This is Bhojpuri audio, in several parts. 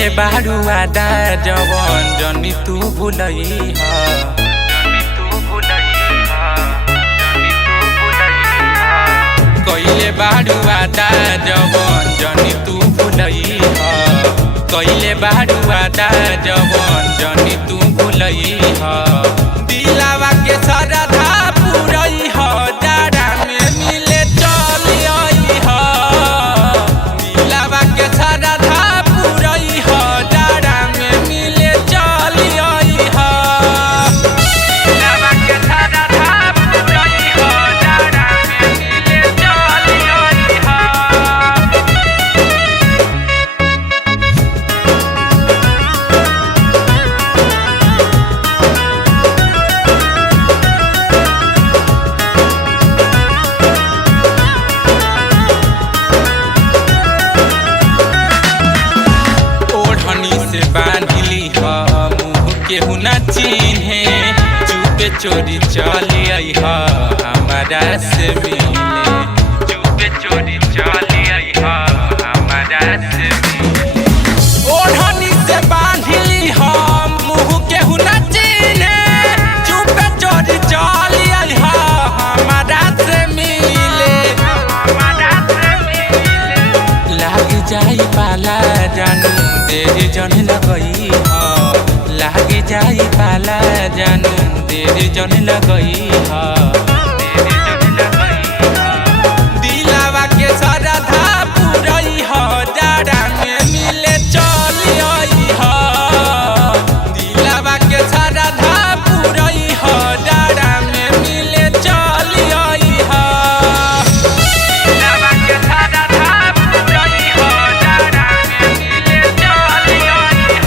कइले बारू आदा जवन जनी तू भुलई कइले बारू आदा जवन जनी तू भुलई कइले बारू आदा जवन जनी तू भुलई दिलावा के सरधा पुरई जाड़ा में मिले चली आई दिलावा के सरधा पुरई जाड़ा में मिले चली आई दिलावा के सरधा पुरई जाड़ा में मिले चली आई से बांधली मुँह केहू न चिन्हे चुपे चोरी चली आई हमारा से मिले चुपे चोरी चली आई हमारा से मिले ओढ़नी से बांधली मुँह केहू न चिन्हे चुपे चोरी चली आई हमारा से मिले लाग जाई पाला जानू तेरी जन लगई लाग जाई पाला जानू तेरी जन लगई दिलावा के सरधा पुरई जाड़ा में मिले चली आई दिलावा के सरधा पुरई जाड़ा में मिले चली आई दिलावा के सरधा पुरई जाड़ा में मिले चली आई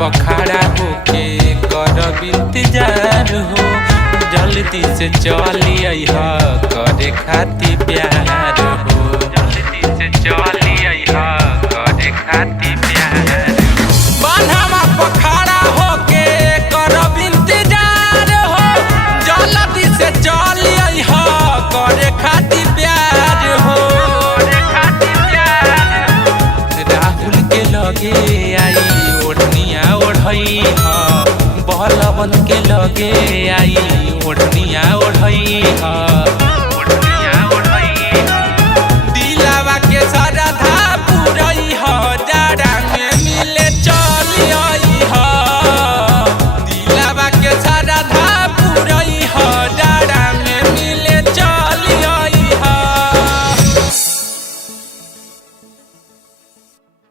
पखाड़ा होके कर इंतजार हो जल्दी से चली आई करे खाती प्यार हो जल्दी से चली आई करे खाती प्यार बांधावा पखाड़ा होके कर इंतजार हो जल्दी से चली आई करे खाती प्यार हो राहुल के लगे आई ओढ़निया ओढ़ई बहलवन के लगे आई ओढ़निया ओढ़ई